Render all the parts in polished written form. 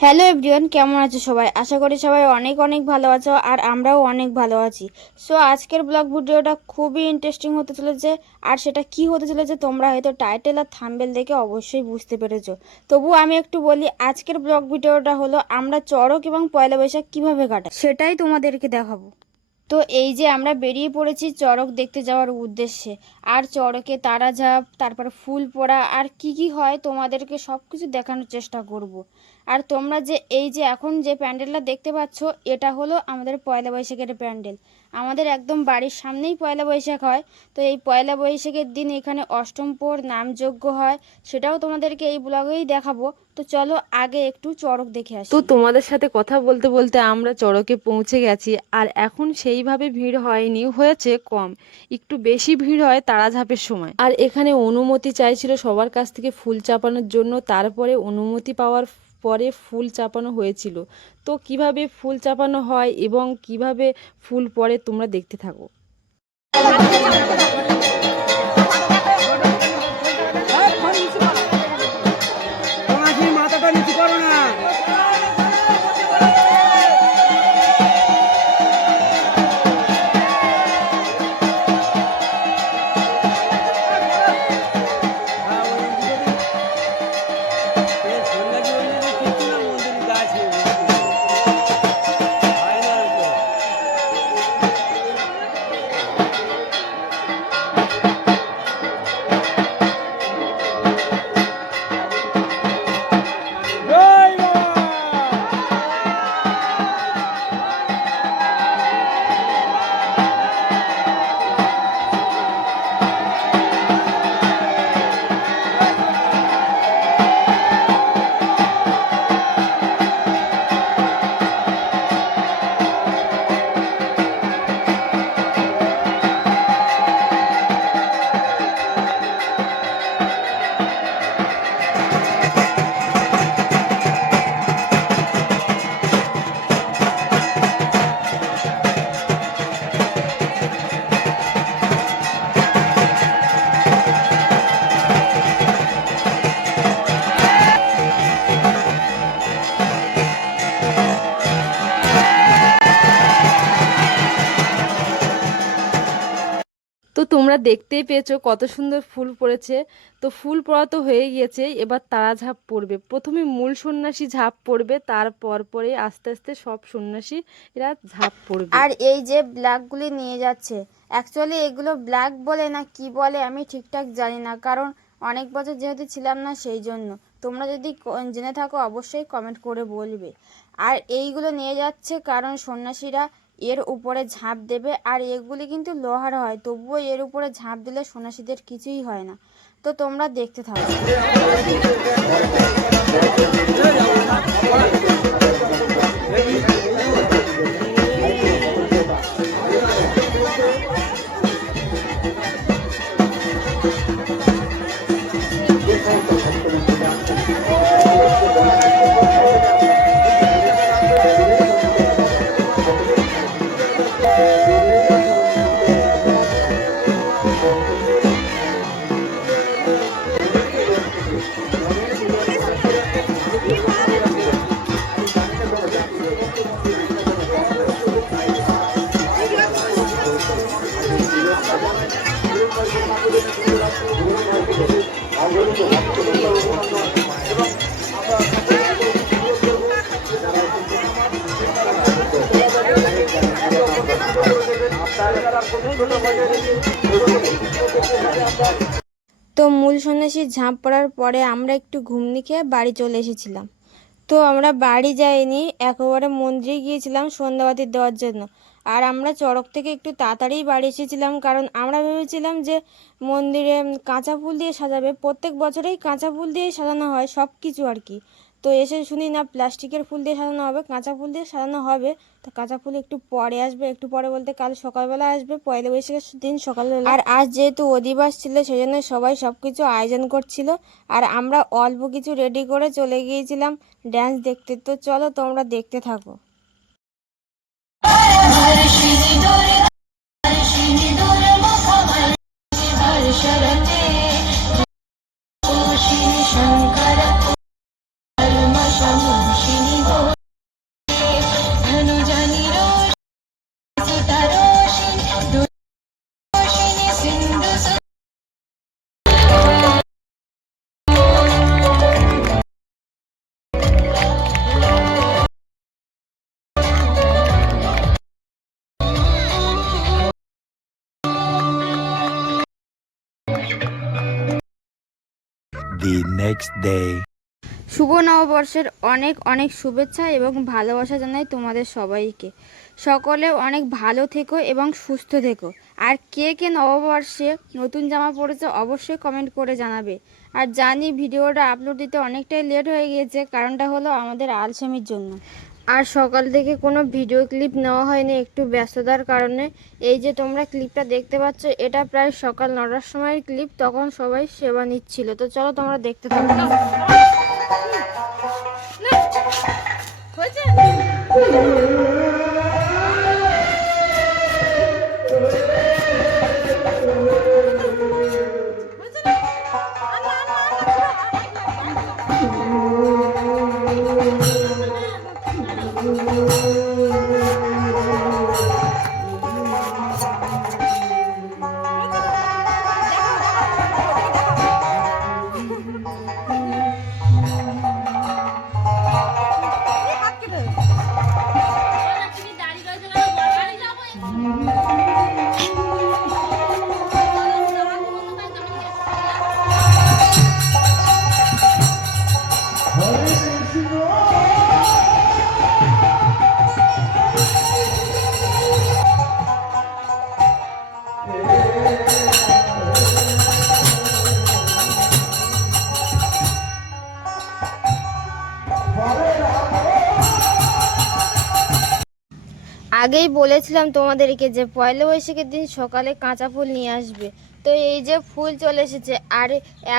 Hello everyone, কেমন আছো সবাই? আশা করি সবাই অনেক অনেক ভালো আছো আর আমরাও অনেক ভালো আছি। সো আজকের ব্লগ ভিডিওটা খুবই ইন্টারেস্টিং হতে চলেছে। আর সেটা কি হতে চলেছে তোমরা হয়তো টাইটেল আর থাম্বনেল দেখে অবশ্যই বুঝতে পেরেছো। তবু আমি একটু বলি, আজকের ব্লগ ভিডিওটা হলো আমরা চড়ক এবং পয়লা বৈশাখ কিভাবে কাটাই সেটাই তোমাদেরকে দেখাবো। তো এই যে আমরা বেরিয়ে পড়েছি চড়ক দেখতে যাওয়ার উদ্দেশ্যে। আর চড়কে তারা ঝাঁপ, তারপর ফুল পোড়া আর কি কি হয় তোমাদেরকে সব কিছু দেখানোর চেষ্টা করব। আর তোমরা যে এই যে এখন যে প্যান্ডেলটা দেখতে পাচ্ছ, এটা হলো আমাদের পয়লা বৈশাখের প্যান্ডেল। আমাদের একদম বাড়ির সামনেই পয়লা বৈশাখ হয়। তো এই পয়লা বৈশাখের দিন এখানে অষ্টম প্রহর নামযজ্ঞ হয়, সেটাও তোমাদেরকে এই ব্লগেই দেখাবো। তো চলো আগে একটু চড়ক দেখে আসি। তো তোমাদের সাথে কথা বলতে বলতে আমরা চড়কে পৌঁছে গেছি। আর এখন সেইভাবে ভিড় হয়নি, হয়েছে কম। একটু বেশি ভিড় হয় তাড়াঝাঁপের সময়। আর এখানে অনুমতি চাইছিল সবার কাছ থেকে ফুল চাপানোর জন্য, তারপরে অনুমতি পাওয়ার পরে ফুল চাপানো হয়েছিল। তো কিভাবে ফুল চাপানো হয় এবং কিভাবে ফুল পড়ে তোমরা দেখতে থাকো। মাথাটা নিচু করো না। তো তোমরা দেখতেই পেয়েছো কত সুন্দর ফুল পড়েছে। তো ফুল পড়া তো হয়ে গিয়েছে, এবার তারা ঝাঁপ পড়বে। প্রথমে মূল সন্ন্যাসী ঝাঁপ পড়বে, তারপর পরে আস্তে আস্তে সব সন্ন্যাসী এরা ঝাঁপ পড়বে। আর এই যে ব্ল্যাকগুলি নিয়ে যাচ্ছে, অ্যাকচুয়ালি এগুলো ব্ল্যাক বলে না কি বলে আমি ঠিকঠাক জানি না, কারণ অনেক বছর যেহেতু ছিলাম না সেই জন্য। তোমরা যদি জেনে থাকো অবশ্যই কমেন্ট করে বলবে। আর এইগুলো নিয়ে যাচ্ছে কারণ সন্ন্যাসীরা এর উপরে ঝাঁপ দেবে। আর এগুলি কিন্তু লোহার হয়, তবুও এর উপরে ঝাঁপ দিলে সন্ন্যাসীদের কিছুই হয় না। তো তোমরা দেখতে থাকো। তো মূল সন্ন্যাসীর ঝাঁপ পড়ার পরে আমরা একটু ঘুমনি খেয়ে বাড়ি চলে এসেছিলাম। তো আমরা বাড়ি যাইনি, একেবারে মন্দিরে গিয়েছিলাম সন্ধ্যাবাতি দেওয়ার জন্য। আর আমরা চড়ক থেকে একটু তাড়াতাড়ি বাড়ি এসেছিলাম, কারণ আমরা ভেবেছিলাম যে মন্দিরে কাঁচা ফুল দিয়ে সাজাবে। প্রত্যেক বছরেই কাঁচা ফুল দিয়ে সাজানো হয় সব কিছু আর কি। তো এসে শুনি না প্লাস্টিকের ফুল দিয়ে সাজানো হবে, কাঁচা ফুল দিয়ে সাজানো হবে। তো কাঁচা ফুল একটু পরে আসবে, একটু পরে বলতে কাল সকালবেলা আসবে, পয়লা বৈশাখের দিন সকালবেলা। আর আজ যেহেতু অধিবাস ছিল সেই জন্য সবাই সব কিছু আয়োজন করছিল। আর আমরা অল্প কিছু রেডি করে চলে গিয়েছিলাম ড্যান্স দেখতে। তো চলো তোমরা দেখতে থাকো। the next day. শুভ নববর্ষের অনেক অনেক শুভেচ্ছা এবং ভালোবাসা জানাই তোমাদের সবাইকে। সকলে অনেক ভালো থেকো এবং সুস্থ থেকো। আর কে কে নববর্ষে নতুন জামা পরেছে অবশ্যই কমেন্ট করে জানাবে। আর জানি ভিডিওটা আপলোড দিতে অনেকটাই লেট হয়ে গিয়েছে, কারণটা হলো আমাদের আলসেমির জন্য। আর সকাল থেকে কোনো ভিডিও ক্লিপ নেওয়া হয়নি একটু ব্যস্ততার কারণে। এই যে তোমরা ক্লিপটা দেখতে পাচ্ছ, এটা প্রায় সকাল 9টার সময়ের ক্লিপ, তখন সবাই সেবা নিচ্ছিল। তো চলো তোমরা দেখতে থাকো। আগেই বলেছিলাম তোমাদেরকে যে পয়লা বৈশাখের দিন সকালে কাঁচা ফুল নিয়ে আসবে। তো এই যে ফুল চলে এসেছে, আর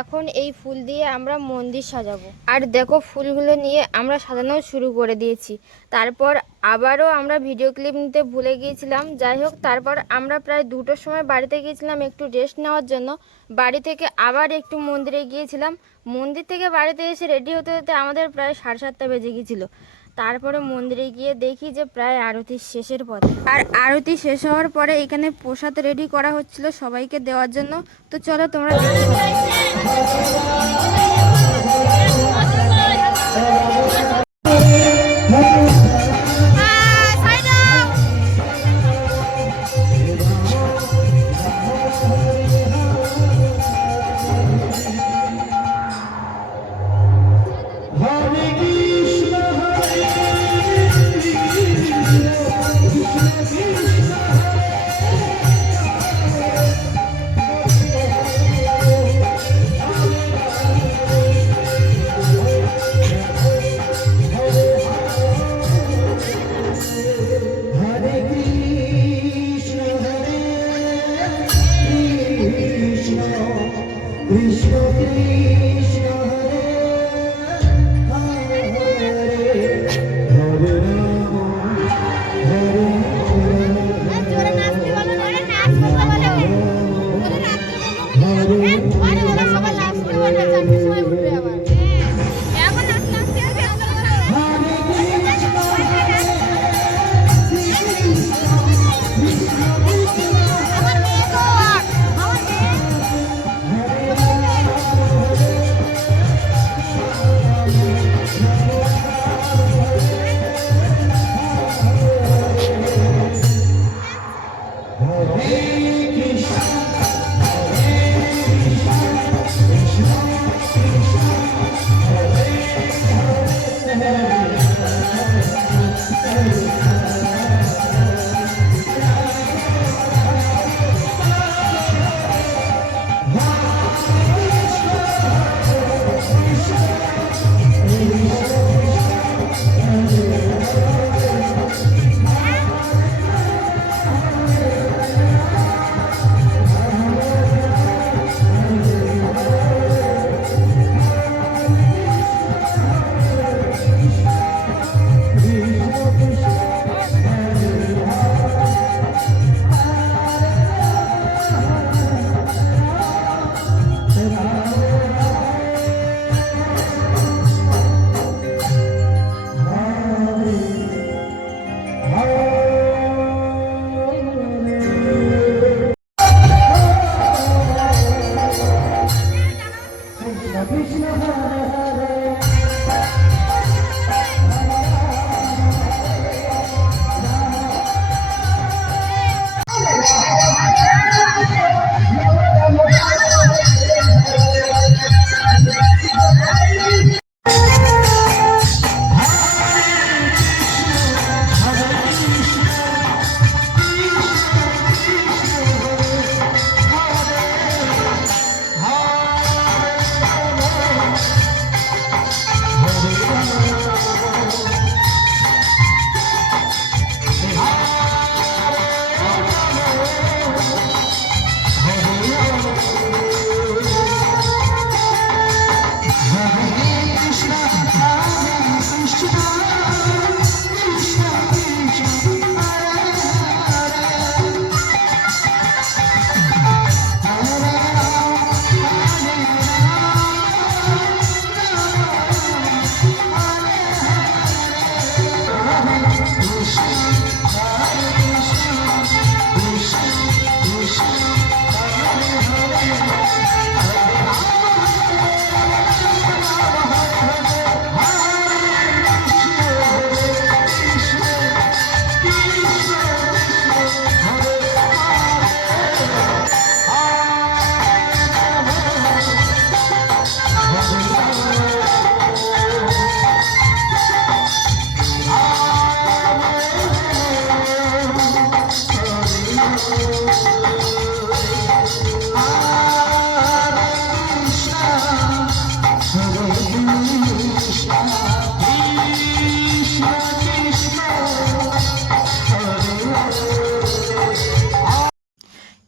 এখন এই ফুল দিয়ে আমরা মন্দির সাজাবো। আর দেখো ফুলগুলো নিয়ে আমরা সাজানো শুরু করে দিয়েছি। তারপর আবারও আমরা ভিডিও ক্লিপ নিতে ভুলে গিয়েছিলাম। যাই হোক, তারপর আমরা প্রায় 2টোর সময় বাড়িতে গিয়েছিলাম একটু রেস্ট নেওয়ার জন্য। বাড়ি থেকে আবার একটু মন্দিরে গিয়েছিলাম। মন্দির থেকে বাড়িতে এসে রেডি হতে হতে আমাদের প্রায় 7:30 বেজে গিয়েছিলো। তারপরে মন্দিরে গিয়ে দেখি যে প্রায় আরতি শেষের পথে। আর আরতি শেষ হওয়ার পরে এখানে প্রসাদ রেডি করা হচ্ছিল সবাইকে দেওয়ার জন্য। তো চলো তোমরা দেখতে থাকো।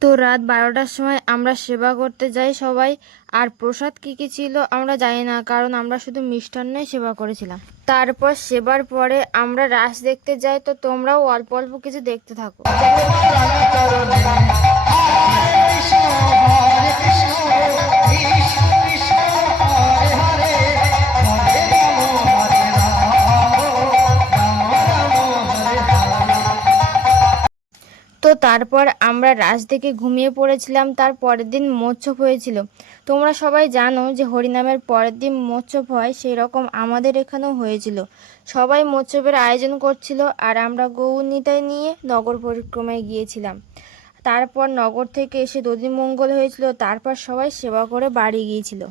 তো রাত 12টার সময় আমরা সেবা করতে যাই সবাই। আর প্রসাদ কী কী ছিল আমরা জানি না, কারণ আমরা শুধু মিষ্টান্নই সেবা করেছিলাম। তারপর সেবার পরে আমরা রাস দেখতে যাই, তো তোমরাও অল্প অল্প কিছু দেখতে থাকো। তো তারপর আমরা রাস দেখে ঘুমিয়ে পড়েছিলাম। তার পরের দিন মোচ্ছব হয়েছিল। তোমরা সবাই জানো যে হরিনামের পরের দিন মোচ্ছব হয়, সেই রকম আমাদের এখানেও হয়েছিল। সবাই মোচ্ছবের আয়োজন করছিল আর আমরা গৌরনীতায় নিয়ে নগর পরিক্রমায় গিয়েছিলাম। তারপর নগর থেকে এসে দধিমঙ্গল হয়েছিল, তারপর সবাই সেবা করে বাড়ি গিয়েছিল।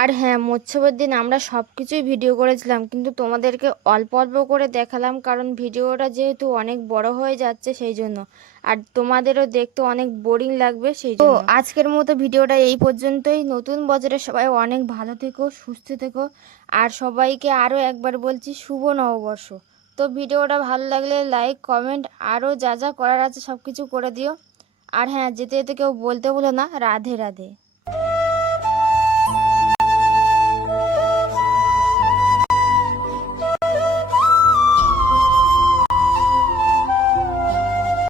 আর হ্যাঁ, মোচ্ছবের দিন আমরা সব কিছুই ভিডিও করেছিলাম, কিন্তু তোমাদেরকে অল্প অল্প করে দেখালাম, কারণ ভিডিওটা যেহেতু অনেক বড় হয়ে যাচ্ছে সেই জন্য, আর তোমাদেরও দেখতে অনেক বোরিং লাগবে সেই জন্য। তো আজকের মতো ভিডিওটা এই পর্যন্তই। নতুন বছরে সবাই অনেক ভালো থেকো, সুস্থ থেকো, আর সবাইকে আরও একবার বলছি শুভ নববর্ষ। তো ভিডিওটা ভালো লাগলে লাইক, কমেন্ট, আরও যা যা করার আছে সব কিছু করে দিও। আর হ্যাঁ, যেতে যেতে কেউ বলতে ভুলো না রাধে রাধে।